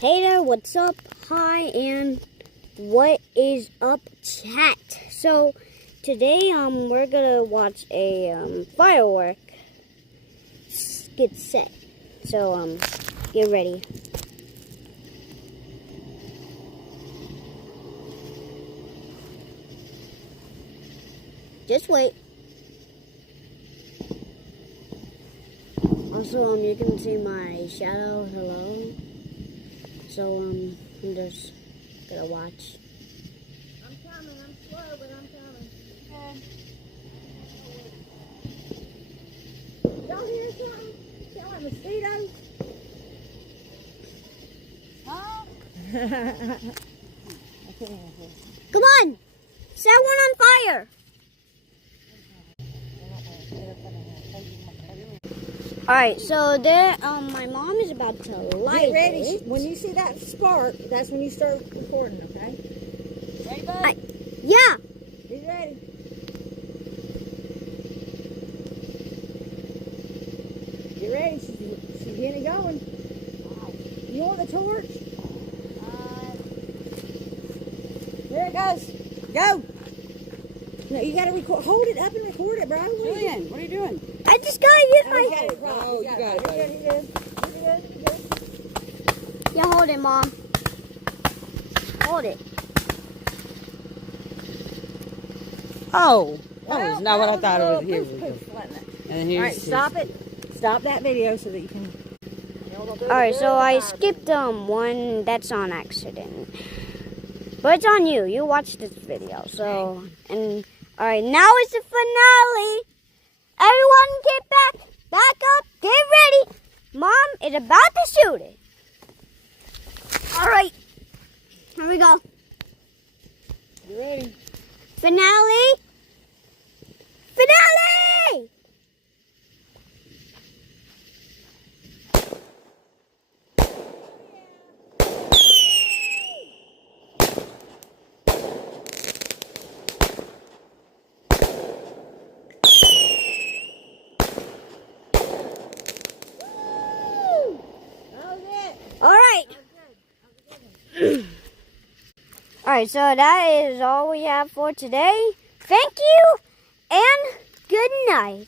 Hey there, what's up? Hi, and what is up, chat? So today we're gonna watch a firework get set. So get ready. Just wait. Also you can see my shadow. Hello. So, I'm just gonna watch. I'm coming. I'm slow, but I'm coming. Y'all hear something? Sound like mosquitoes? Huh? Come on! Set one on fire! Alright, so there, my mom is about to light Get ready. it. When you see that spark, that's when you start recording, okay? Ready, bud? Yeah! Be ready. Get ready. She's getting it going. You want the torch? There it goes. Go! No, you gotta record. Hold it up and record it, bro. Julian, what are you doing? I just gotta use my... Oh, you got it, buddy. You're good. Yeah, hold it, Mom. Hold it. Oh, that was not what I thought it was. Here we go. Wasn't it? And here's All right, stop it. Stop that video so that you can. Alright, so I skipped one that's on accident. But it's on you. You watched this video. So, and alright, now it's the finale. Everyone get back up, get ready. Mom is about to shoot it. Alright, here we go. You ready? Finale. Finale! Alright. Alright, so that is all we have for today. Thank you and good night.